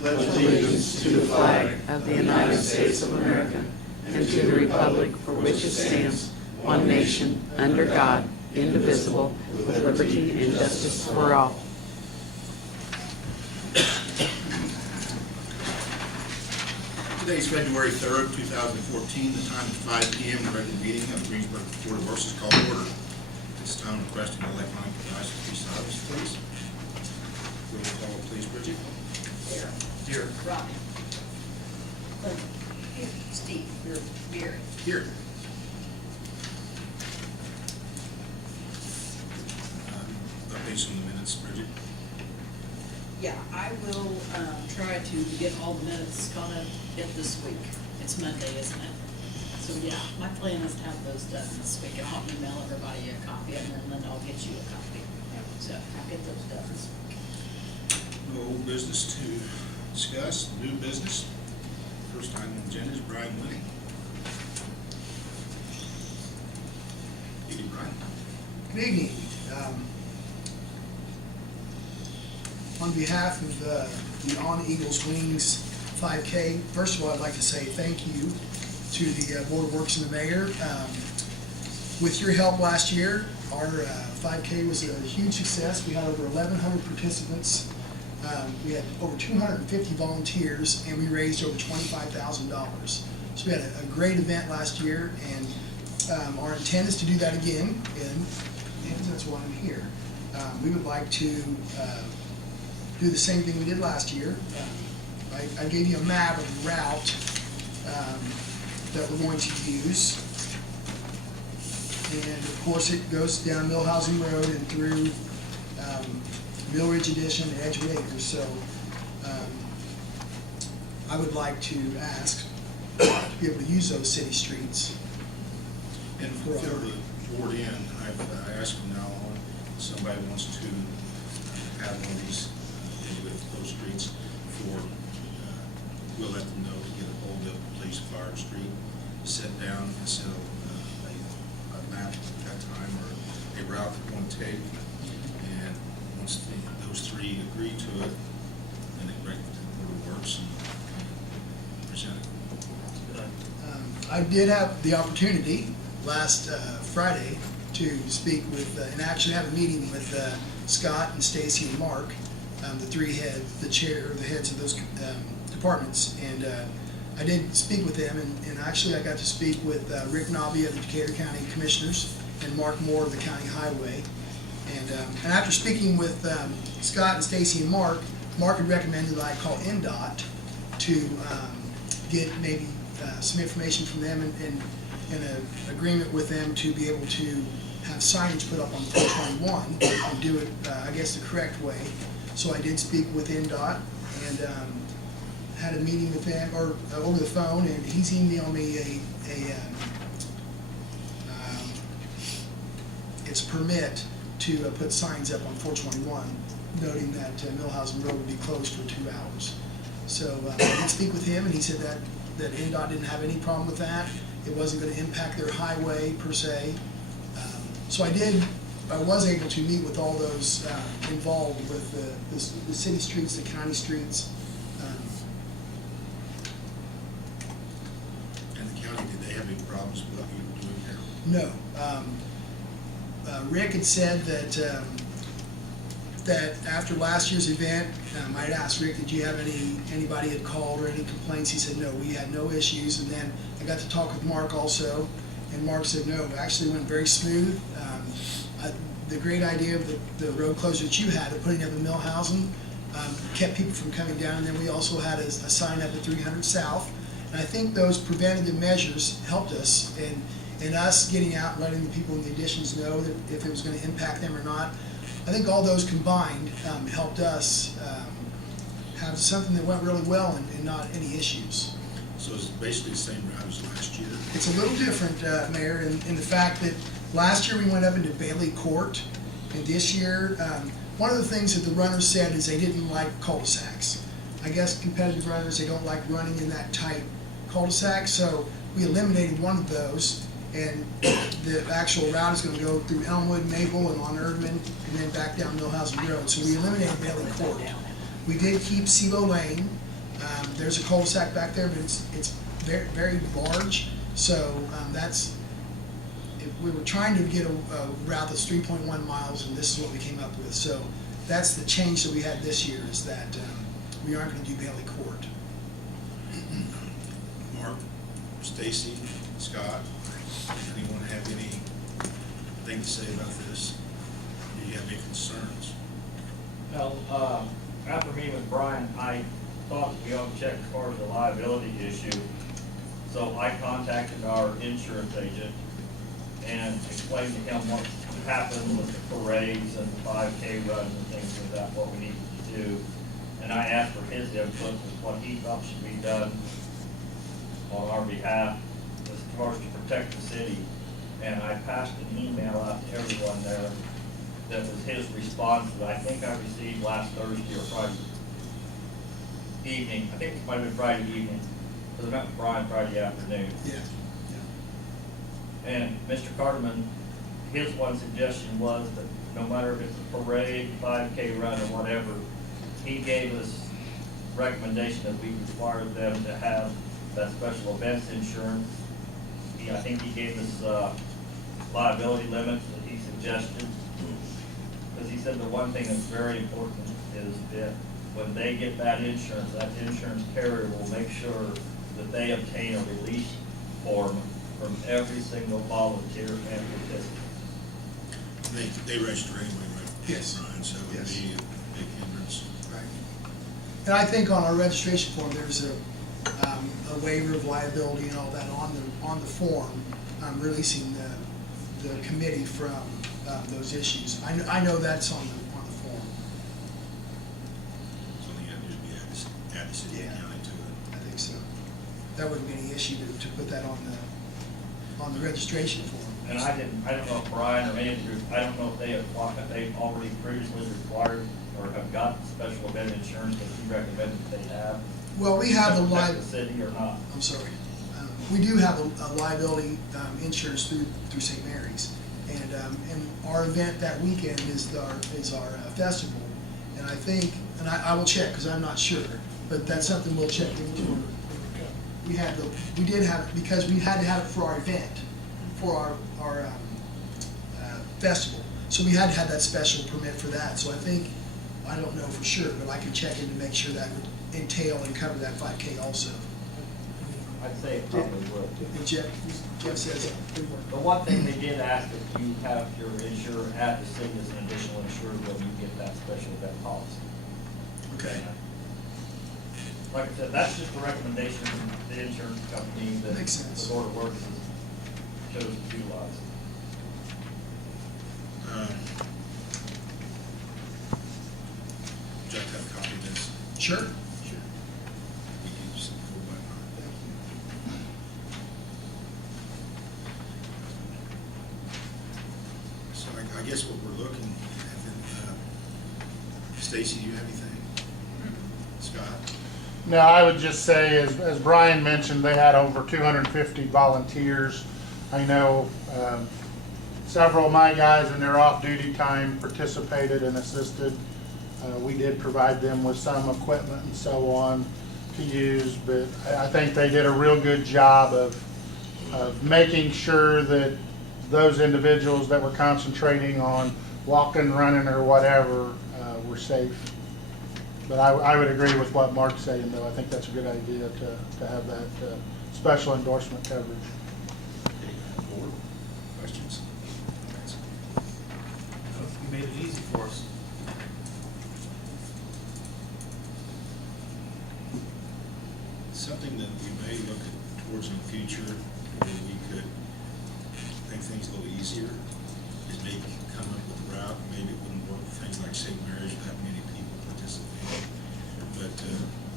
pledge allegiance to the flag of the United States of America and to the republic for which it stands, one nation, under God, indivisible, with liberty and justice for all. Today is February 3rd, 2014. The time is 5 p.m. The regular meeting of the Greensburg Board of Works is called to order. This time requesting electronic devices to be silenced, please. Roll call, please, Bridget. Here. Here. Robbie. Here. Steve. Here. Mary. Here. Updates on the minutes, Bridget. Yeah, I will try to get all the minutes caught up in this week. It's Monday, isn't it? So yeah, my plan is to have those done this week, and I'll email everybody a copy, and then Linda, I'll get you a copy. So I'll get those done this week. No old business to discuss. New business. First item on the agenda is Brian Winning. Good evening, Brian. Good evening. On behalf of the On Eagles Wings 5K, first of all, I'd like to say thank you to the Board of Works and the Mayor. With your help last year, our 5K was a huge success. We had over 1,100 participants. We had over 250 volunteers, and we raised over $25,000. So we had a great event last year, and our intent is to do that again, and that's why I'm here. We would like to do the same thing we did last year. I gave you a map of the route that we're going to use. And of course it goes down Millhousing Road and through Mill Ridge Addition and Edgewood Acres. So I would like to ask to be able to use those city streets. And for the board in, I asked them now on, somebody wants to have one of these with those streets for, we'll let them know to get a hold of police, fire, street, sit down and send a map at that time or a route they want to take. And once those three agree to it, then they bring it to the Board of Works and present it. I did have the opportunity last Friday to speak with, and actually have a meeting with Scott and Stacy and Mark, the three heads, the heads of those departments. And I did speak with them, and actually I got to speak with Rick Nobby of the Decatur County Commissioners and Mark Moore of the County Highway. And after speaking with Scott and Stacy and Mark had recommended that I call NDOT to get maybe some information from them and an agreement with them to be able to have signage put up on 421 and do it, I guess, the correct way. So I did speak with NDOT and had a meeting with them or over the phone, and he's emailed me it's a permit to put signs up on 421, noting that Millhousing Road would be closed for 2 hours. So I did speak with him, and he said that NDOT didn't have any problem with that. It wasn't going to impact their highway per se. So I was able to meet with all those involved with the city streets, the county streets. And the county, did they have any problems with what you were doing here? No. Rick had said that after last year's event, I had asked Rick, did you have anybody had called or any complaints? He said no, we had no issues. And then I got to talk with Mark also, and Mark said no, it actually went very smooth. The great idea of the road closure that you had of putting up in Millhousing kept people from coming down, and then we also had a sign up at 300 South. And I think those preventative measures helped us in us getting out and letting the people in the additions know that if it was going to impact them or not. I think all those combined helped us have something that went really well and not any issues. So it's basically the same route as last year? It's a little different, Mayor, in the fact that last year we went up into Bailey Court, and this year, one of the things that the runners said is they didn't like cul-de-sacs. I guess competitive runners, they don't like running in that tight cul-de-sac, so we eliminated one of those, and the actual route is going to go through Elmwood, Maple, and on Erdman, and then back down Millhousing Road. So we eliminated Bailey Court. We did keep CeeLo Lane, There's a cul-de-sac back there, but it's very, very large. So we were trying to get a route that's 3.1 miles, and this is what we came up with. So that's the change that we had this year, is that we aren't going to do Bailey Court. Mark, Stacy, Scott, anyone have anything to say about this? Do you have any concerns? Well, after meeting with Brian, I thought we ought to check as far as the liability issue. So I contacted our insurance agent and explained to him what happened with the parades and the 5K runs and things like that, what we needed to do. And I asked for his input with what he thought should be done on our behalf as far as to protect the city. And I passed an email out to everyone there that was his response that I think I received last Thursday or Friday evening. I think it might have been Friday evening, because I met with Brian Friday afternoon. Yeah. And Mr. Carterman, his one suggestion was that no matter if it's a parade, 5K run, or whatever, he gave us recommendation that we require them to have that special events insurance. I think he gave us liability limits that he suggested. Because he said the one thing that's very important is that when they get that insurance carrier will make sure that they obtain a release form from every single volunteer and participant. They register anyway, right? Yes. Brian, so it would Yes. be a big hindrance. Right. And I think on our registration form, there's a waiver of liability and all that on the form, releasing the committee from those issues. I know that's on the form. Something you have to do is add the city and county to it. I think so. That wouldn't be any issue to put that on the registration form. And I don't know if Brian or any of you, I don't know if they've already previously required or have got special event insurance that you recommend that they have. Well, we have to the protect the city or not. I'm sorry. We do have a liability insurance through St. Mary's, and our event that weekend is our festival, and I think, and I will check because I'm not sure, but that's something we'll check into. We did have it because we had to have it for our event, for our festival, so we had to have that special permit for that. So I don't know for sure, but I can check in to make sure that would entail and cover that 5K also. I'd say it probably would. And Jeff says, The one thing they did ask if you have your insurer at the city as an additional insurer when you get that special event policy. okay, Like I said, that's just a recommendation from the insurance company that Makes sense. the Board of Works has chosen to utilize. Would you like to have a copy of this? sure. We can just go by mine. So I guess what we're looking at, then, Stacy, do you have anything? Scott? No, I would just say, as Brian mentioned, they had over 250 volunteers. I know several of my guys in their off-duty time participated and assisted. We did provide them with some equipment and so on to use, but I think they did a real good job of making sure that those individuals that were concentrating on walking, running, or whatever were safe. But I would agree with what Mark's saying, though. I think that's a good idea to have that special endorsement coverage. Board, questions? Comments? You made it easy for us. Something that we may look at towards in the future, where we could make things a little easier, is maybe come up with a route. Maybe it wouldn't work for things like St. Mary's with that many people participating. But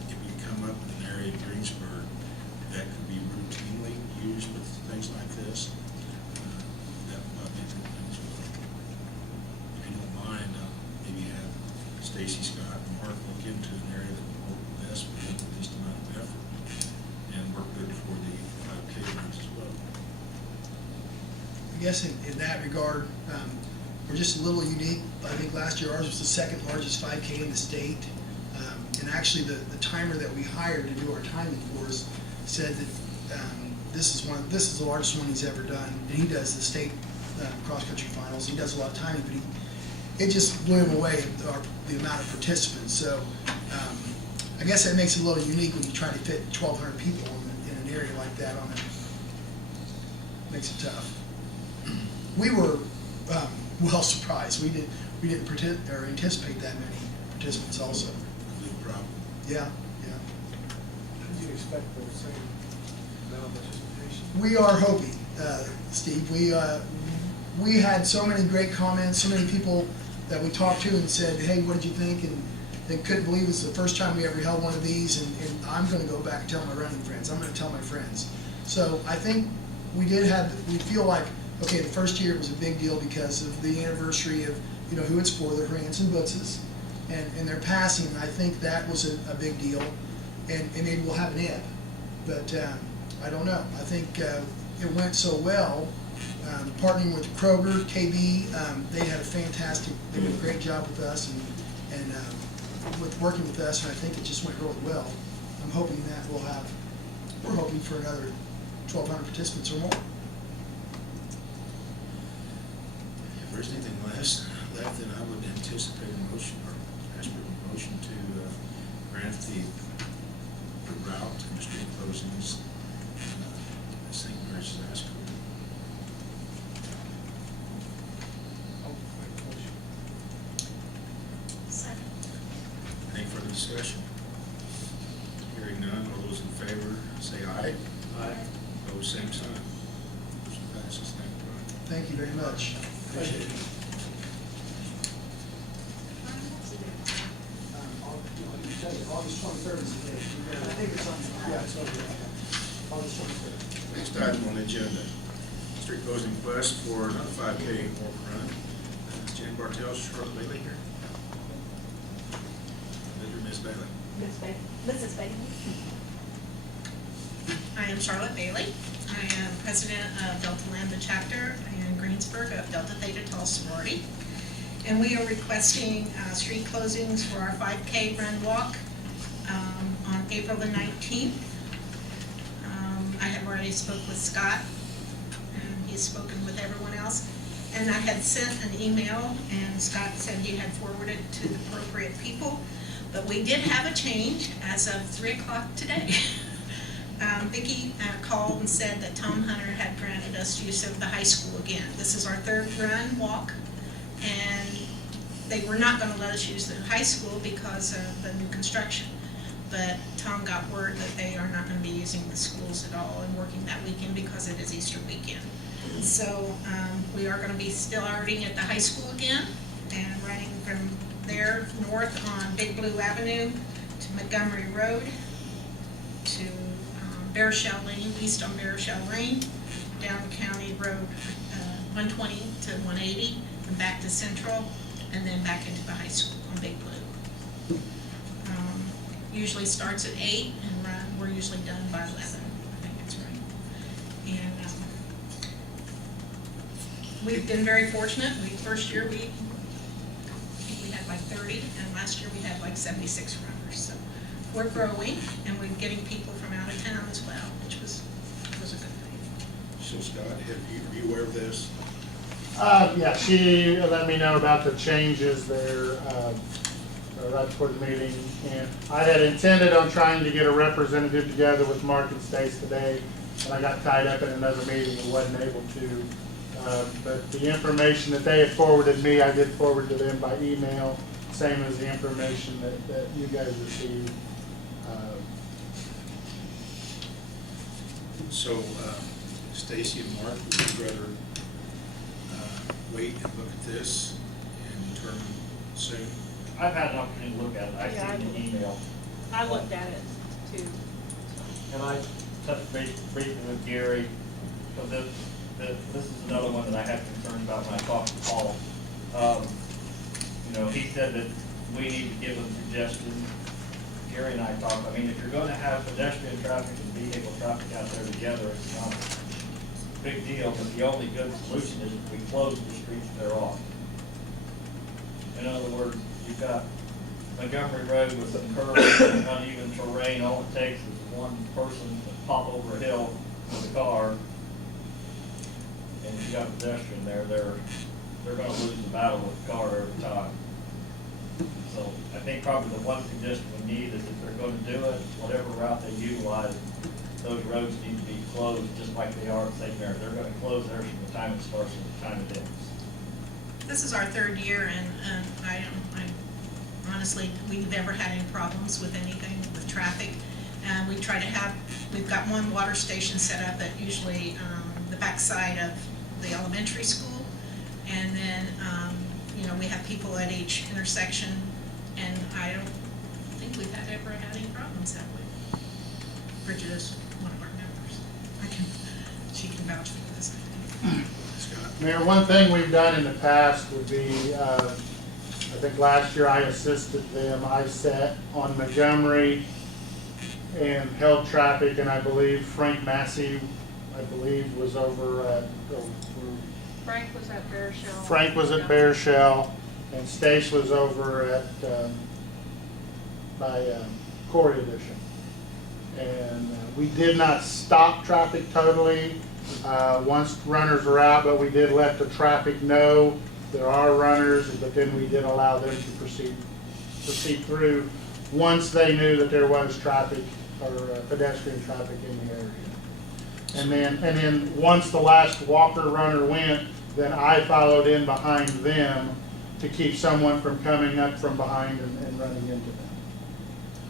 if we come up with an area in Greensburg that could be routinely used with things like this, that might be a good thing as well. If you don't mind, maybe have Stacy, Scott, and Mark look into an area that would work best with the least amount of effort and work good for the 5K runs as well. I guess in that regard, we're just a little unique. I think last year ours was the second largest 5K in the state. and actually the timer that we hired to do our timing for us said that this is the largest one he's ever done, and he does the state cross country finals. He does a lot of timing, but it just blew him away the amount of participants. So I guess that makes it a little unique when you try to fit 1,200 people in an area like that. Makes it tough. We were well surprised. We didn't anticipate that many participants. Also, No problem. yeah. Did you expect the same amount of participation? We are hoping, Steve. We had so many great comments, so many people that we talked to and said, "Hey, what did you think?" And they couldn't believe it's the first time we ever held one of these. And I'm going to go back and tell my running friends. I'm going to tell my friends. So I think we feel like, okay, the first year it was a big deal because of the anniversary of who it's for, the Grants and Butzes, and their passing. I think that was a big deal, and maybe we'll have an if, but I don't know. I think it went so well. Partnering with Kroger, KB, they did a great job with us and with working with us, and I think it just went really well. I'm hoping that we're hoping for another 1,200 participants or more. If there's anything left, then I would anticipate a motion or ask for a motion to grant the route and the street closings St. Mary's High School. Second. Any further discussion? Hearing none, all those in favor say aye. Aye. Opposed, same sign. Motion passes. Thank you, Brian. Thank you very much. Appreciate it. August 23rd is the date. I think it's on. Yeah, it's over there. August 23rd. Next item on the agenda, street closing request for another 5K walk run. Jan Bartel, Charlotte Bailey here. Ms. Bailey. Mrs. Bailey. I am Charlotte Bailey. I am president of Delta Lambda chapter in Greensburg of Delta Theta Tau sorority. And we are requesting street closings for our 5K run walk on April the 19th. I have already spoke with Scott, and he's spoken with everyone else. And I had sent an email, and Scott said he had forwarded to the appropriate people. But we did have a change as of 3 o'clock today. Vicki called and said that Tom Hunter had granted us use of the high school again. This is our third run walk, and they were not going to let us use the high school because of the new construction. But Tom got word that they are not going to be using the schools at all and working that weekend because it is Easter weekend. So we are going to be still starting at the high school again and running from there north on Big Blue Avenue to Montgomery Road to Bear Shell Lane, east on Bear Shell Lane, down County Road 120 to 180, and back to Central, and then back into the high school on Big Blue. Usually starts at 8 and we're usually done by 11, I think that's right. And we've been very fortunate. First year we had like 30, and last year we had like 76 runners. So we're growing, and we're getting people from out of town as well, which was a good thing. So Scott, are you aware of this? Yeah, she let me know about the changes there right before the meeting, and I had intended on trying to get a representative together with Mark and Stace today, and I got tied up in another meeting and wasn't able to. But the information that they had forwarded me, I did forward to them by email, same as the information that you guys received. So Stacy and Mark, would you rather wait and look at this and determine soon? I've had an opportunity to look at it. I Yeah, see the email. I looked at it too. And I touched base briefly with Gary, because this is another one that I had concerns about when I talked to Paul. He said that we need to give them suggestions. Gary and I talked, I mean, if you're gonna have pedestrian traffic and vehicle traffic out there together, it's not a big deal, but the only good solution is if we close the streets they're on. In other words, you've got Montgomery Road with some curves and uneven terrain, all it takes is one person to pop over a hill with a car. And if you got a pedestrian there, they're gonna lose the battle with the car every time. So I think probably the one condition we need is if they're gonna do it, whatever route they utilize, those roads need to be closed just like they are at St. Mary. They're gonna close theirs from the time it starts to the time it ends. This is our third year, and I honestly, we've never had any problems with anything with traffic. And we try to have, we've got one water station set up at usually the backside of the elementary school. And then, you know, we have people at each intersection, and I don't think we've ever had any problems that way. Bridget is one of our members. She can vouch for this, I think. Scott? Mayor, one thing we've done in the past would be, I think last year I assisted them. I sat on Montgomery and held traffic, and I believe Frank Massey, was over at, Frank was at Bear Shell. Frank was at Bear Shell, and Stace was over at, by Corey Edition. And we did not stop traffic totally once runners were out, but we did let the traffic know there are runners, but then we did allow them to proceed through once they knew that there was traffic or pedestrian traffic in the area. And then once the last walker runner went, then I followed in behind them to keep someone from coming up from behind and running into them.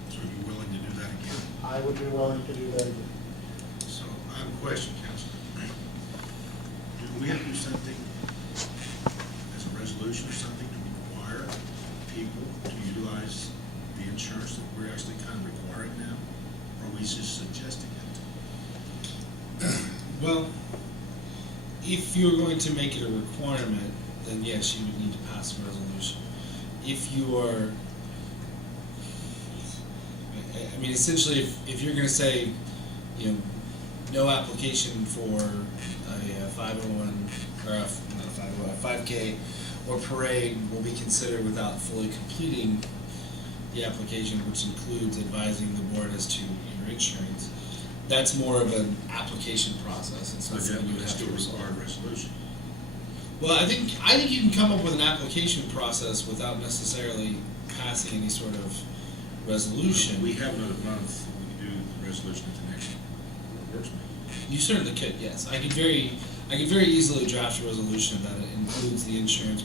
So are you willing to do that again? I would be willing to do that again. So I have a question, Council. Do we have to do something as a resolution or something to require people to utilize the insurance that we're actually kind of requiring now? Or are we just suggesting it? Well, if you're going to make it a requirement, then yes, you would need to pass a resolution. If you are, I mean, essentially, if you're going to say, you know, no application for a 501 or not a 5K or parade will be considered without fully completing the application, which includes advising the board as to your insurance. That's more of an application process. It's So not that something you would would have still to resolve. require a resolution. Well, I think you can come up with an application process without necessarily passing any sort of resolution. We have another month, we can do the resolution at the next works meeting. You certainly could, yes. I could very easily draft a resolution that includes the insurance,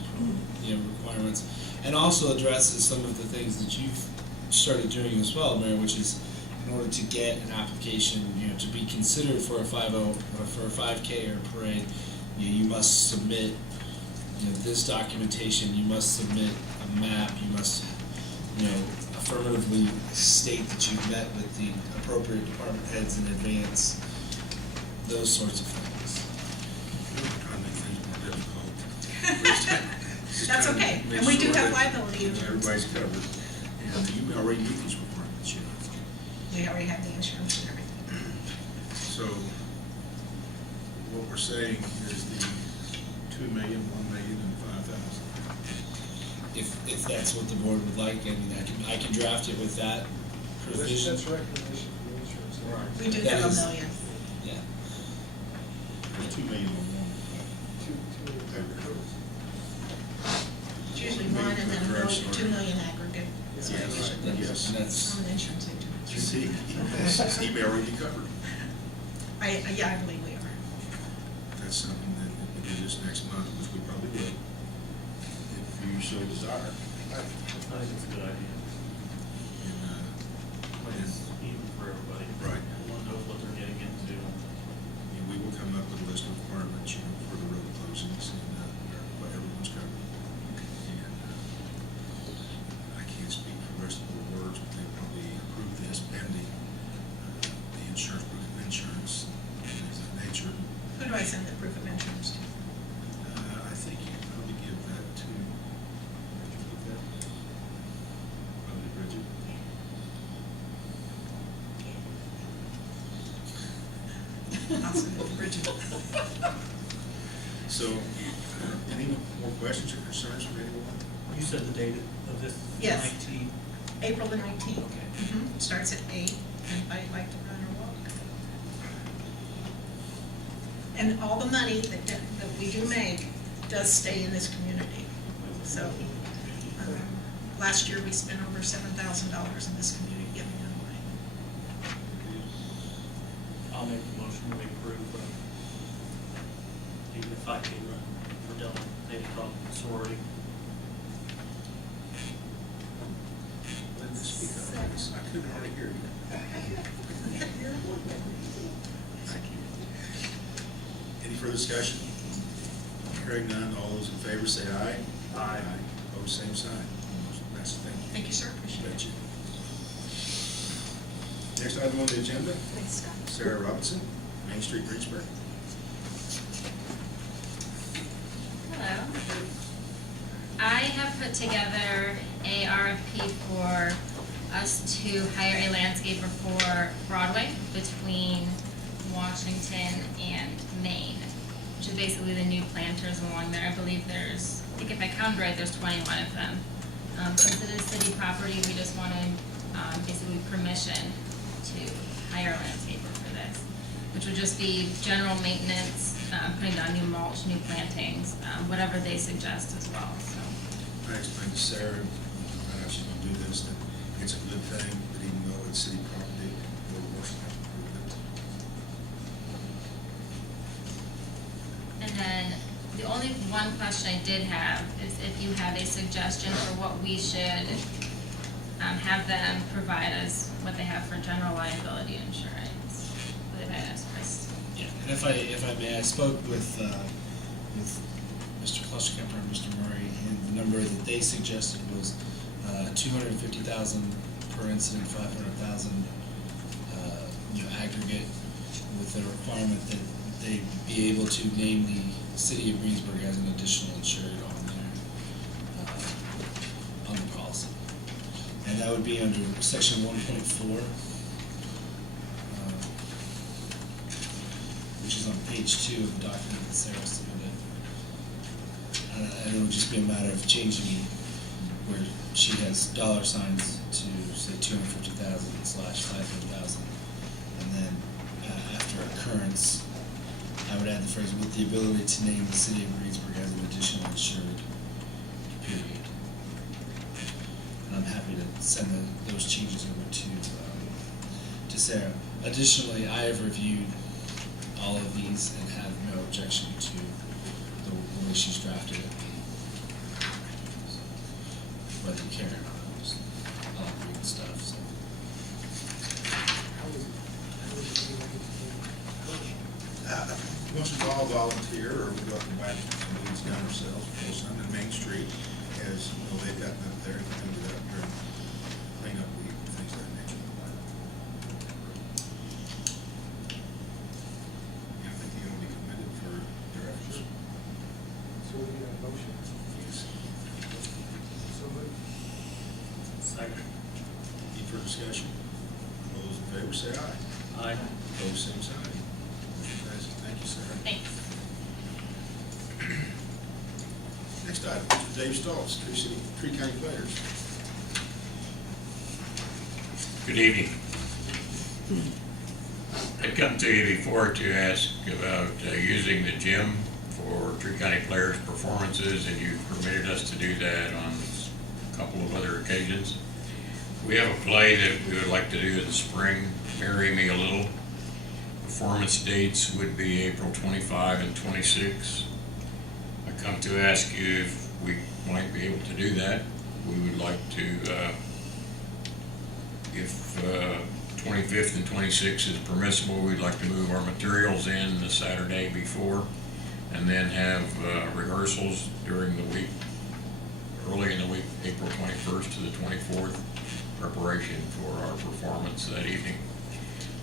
requirements, and also addresses some of the things that you've started doing as well, Mayor, which is in order to get an application, to be considered for a 50 or for a 5K or a parade, you must submit, this documentation. You must submit a map. You must, affirmatively state that you've met with the appropriate department heads in advance. Those sorts of things. Trying to make things more difficult. Just That's trying to okay, make and we do sure have that liability insurance. everybody's covered, and you already meet these requirements, We already have the insurance and everything. So, what we're saying is the 2 million, 1 million, and 5,000. If that's what the board would like, I mean, I can draft it with that provision. That's a recommendation for the insurance. Right. We do That have is- $1 million. Yeah. There's 2 million on one. It's usually one and then Correct, 2 million aggregate. Yes, yes. And that's, I'm an insurance agent. See, he may already be covered. Yeah, I believe we are. That's something that we do this next month, which we probably will, if you so desire. I think it's a good idea. And, It's even for everybody. Right. Everyone knows what they're getting into. and we will come up with a list of requirements, for the road closings and, what everyone's covered. And, I can't speak for the rest of the words, but they probably approve this pending, the insurance, proof of insurance, and things of that nature. Who do I send the proof of insurance to? I think you can probably give that to, probably Bridget. I'll send it to Bridget. So, any more questions or concerns from anyone? You said the date of this Yes. 19. April the 19th. Okay. It starts at 8, and I'd like to run or walk. And all the money that we do make does stay in this community. So, last year we spent over $7,000 in this community giving it away. I'll make the motion to approve the 5K run for Delta Theta Tau sorority. Let me speak up. I couldn't hardly hear you. Thank you. Any further discussion? Hearing none, all those in favor say aye. Aye. Opposed, same sign. Motion passes. Thank you. Thank you, sir. Appreciate it. Betcha. Next item on the agenda, Thanks, Scott. Sarah Robinson, Main Street, Greensburg. Hello. I have put together a RFP for us to hire a landscaper for Broadway between Washington and Maine, which is basically the new planters along there. I believe there's, I think if I counted right, there's 21 of them. Since it is city property, we just wanted basically permission to hire a landscaper for this, which would just be general maintenance, putting down new mulch, new plantings, whatever they suggest as well. So. I explained to Sarah, I know she's gonna do this, that it's a good thing, that even though it's city property, we're working on improvement. And then the only one question I did have is if you have a suggestion for what we should have them provide us, what they have for general liability insurance. I believe I asked Chris. Yeah, and if I may, I spoke with Mr. Kluschkemper and Mr. Murray, and the number that they suggested was $250,000 per incident, $500,000 aggregate, with the requirement that they be able to name the city of Greensburg as an additional insured on there, on the policy. And that would be under section 1.4, which is on page 2 of the document that Sarah submitted. And it would just be a matter of changing where she has dollar signs to say 250,000/500,000, and then after occurrence, I would add the phrase with the ability to name the city of Greensburg as an additional insured. Period. And I'm happy to send those changes over to Sarah. Additionally, I have reviewed all of these and have no objection to the way she's drafted it. So, whether you care or not, I like reading stuff. So. Most of all volunteer, or we go up and buy some of these down ourselves, pull some in Main Street, as, you know, they've gotten up there, and cleaned it up there, clean up weed, things of that nature. I think you're gonna be committed for your efforts. So we need a motion. Yes. So moved. Second. Any further discussion? All those in favor say aye. Aye. Opposed, same sign. Motion passes. Thank you, Sarah. Thanks. Next item, Mr. Dave Stults, Tree County Players. Good evening. I'd come to you before to ask about using the gym for Tree County Players' performances, and you permitted us to do that on a couple of other occasions. We have a play that we would like to do in the spring, Marry Me a Little. Performance dates would be April 25 and 26. I come to ask you if we might be able to do that. We would like to, if 25th and 26th is permissible, we'd like to move our materials in the Saturday before, and then have rehearsals during the week, early in the week, April 21st to the 24th, preparation for our performance that evening.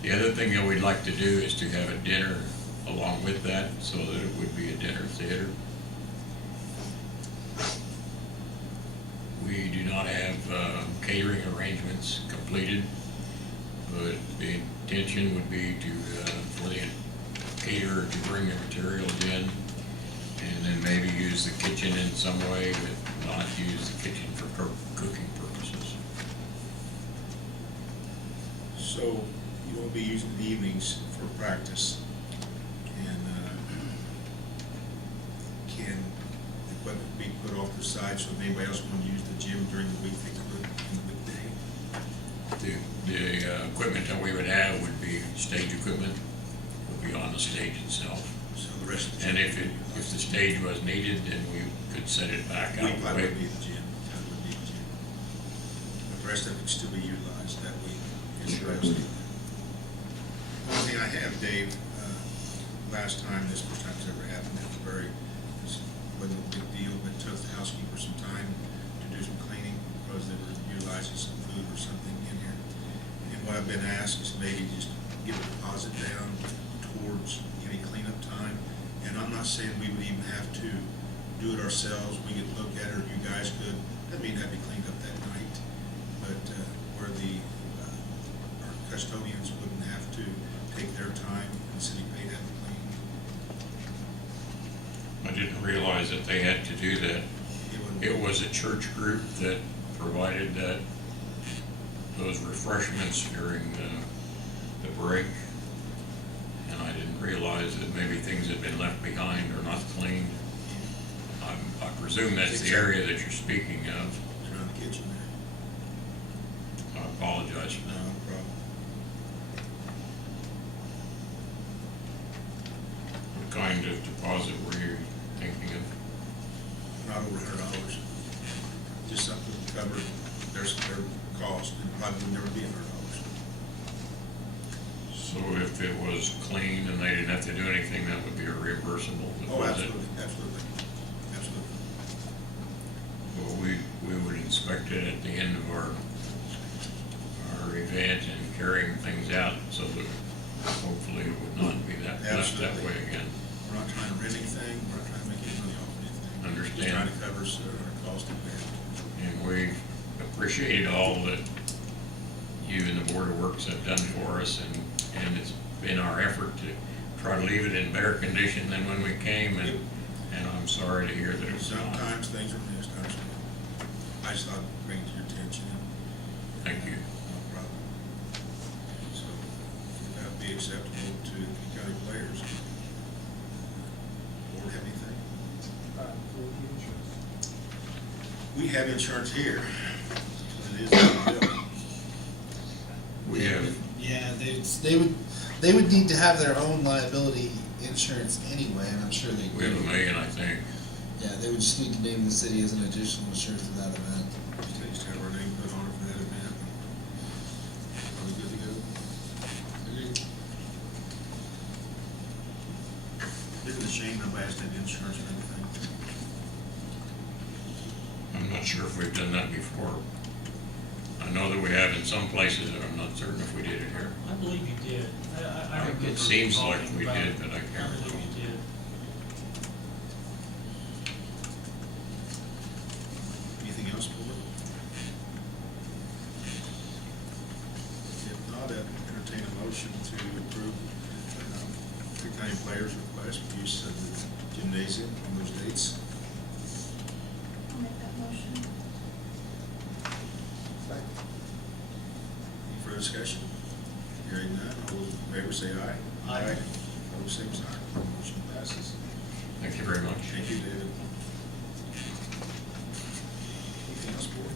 The other thing that we'd like to do is to have a dinner along with that, so that it would be a dinner theater. We do not have catering arrangements completed, but the intention would be to, for the caterer to bring the materials in, and then maybe use the kitchen in some way, but not use the kitchen for cooking purposes. So you won't be using the evenings for practice, and can equipment be put off the side so if anybody else want to use the gym during the week, they could in the weekday? The equipment that we would have would be stage equipment, would be on the stage itself. So the rest of the And gym. if the stage was needed, then we could set it back out We of the probably way. would be the gym, that would be the gym. But the rest of it can still be utilized that week. Interesting. One thing I have, Dave, last time, this first time it's ever happened, wasn't a big deal, but it took the housekeeper some time to do some cleaning because they were utilizing some food or something in here. And what I've been asked is maybe just give a deposit down towards any cleanup time. And I'm not saying we would even have to do it ourselves, we could look at it, or you guys could, that may not be cleaned up that night, but where our custodians wouldn't have to take their time and the city paid to have it cleaned. I didn't realize that they had to do that. It was a church group that provided those refreshments during the break. And I didn't realize that maybe things had been left behind or not cleaned. I presume that's the area that you're speaking of. It's around the kitchen there. I apologize for No that. problem. What kind of deposit were you thinking of? Not over $100. Just something to cover their cost, and probably would never be $100. So if it was clean and they didn't have to do anything, that would be a reimbursable Oh, deposit? absolutely, absolutely, absolutely. Well, we would inspect it at the end of our event and carrying things out so that hopefully it would not be left that Absolutely. way again. We're not trying to rent anything, we're not trying to make any money off anything. Understand. Just trying to cover our cost of that. And we appreciate all that you and the Board of Works have done for us, and it's been our effort to try to leave it in better condition than when we came, and I'm sorry to hear that it's not. Sometimes things are missed, I understand. I just thought I'd bring it to your attention. Thank you. No problem. So, if that would be acceptable to the county players. Board have anything? For the insurance. We have insurance here. It is in the bill. We have, Yeah, they would need to have their own liability insurance anyway, and I'm sure they we have do. $1 million, I think. Yeah, they would just need to name the city as an additional insurer for that event. Just have our name put on it for that event. Are we good to go? Isn't it a shame nobody has to have insurance or anything? I'm not sure if we've done that before. I know that we have in some places, and I'm not certain if we did it here. I believe you did. I remember. It seems like talking we about did, it. but I can't I believe recall. you did. Anything else, board? If not, I'd entertain a motion to approve the county players' request for use of the gymnasium on those dates. I'll make that motion. Any further discussion? Hearing none, all those in favor say aye. Aye. Opposed, same sign. Motion passes. Thank you very much. Thank you, David. Anything else, board?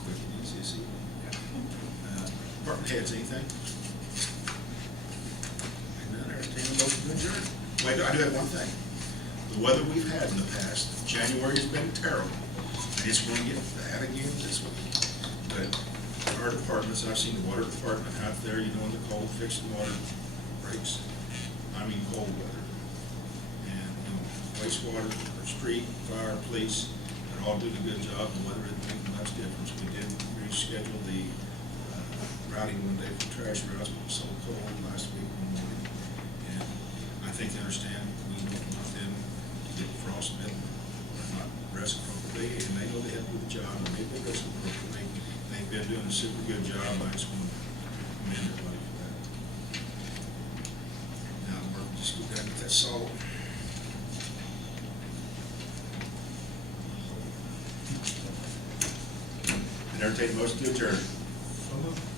Quick and easy this evening. Department heads, anything? And then entertain a motion to adjourn. Wait, I do have one thing. The weather we've had in the past, January has been terrible, and it's going to get bad again this week. But our departments, I've seen the water department out there, you know, in the cold, fixing water breaks. I mean, cold weather. And, you know, wastewater, or street, fire, police, they're all doing a good job. The weather didn't make much difference. We did reschedule the routing one day for trash routes, but it was so cold last week one morning. And I think they understand we don't want them to get frostbitten, or not rest appropriately, and they know they have to do the job, and they've been resting appropriately. They've been doing a super good job. I just want to commend everybody for that. Now, we're just going to get that salt. And entertain a motion to adjourn. So moved.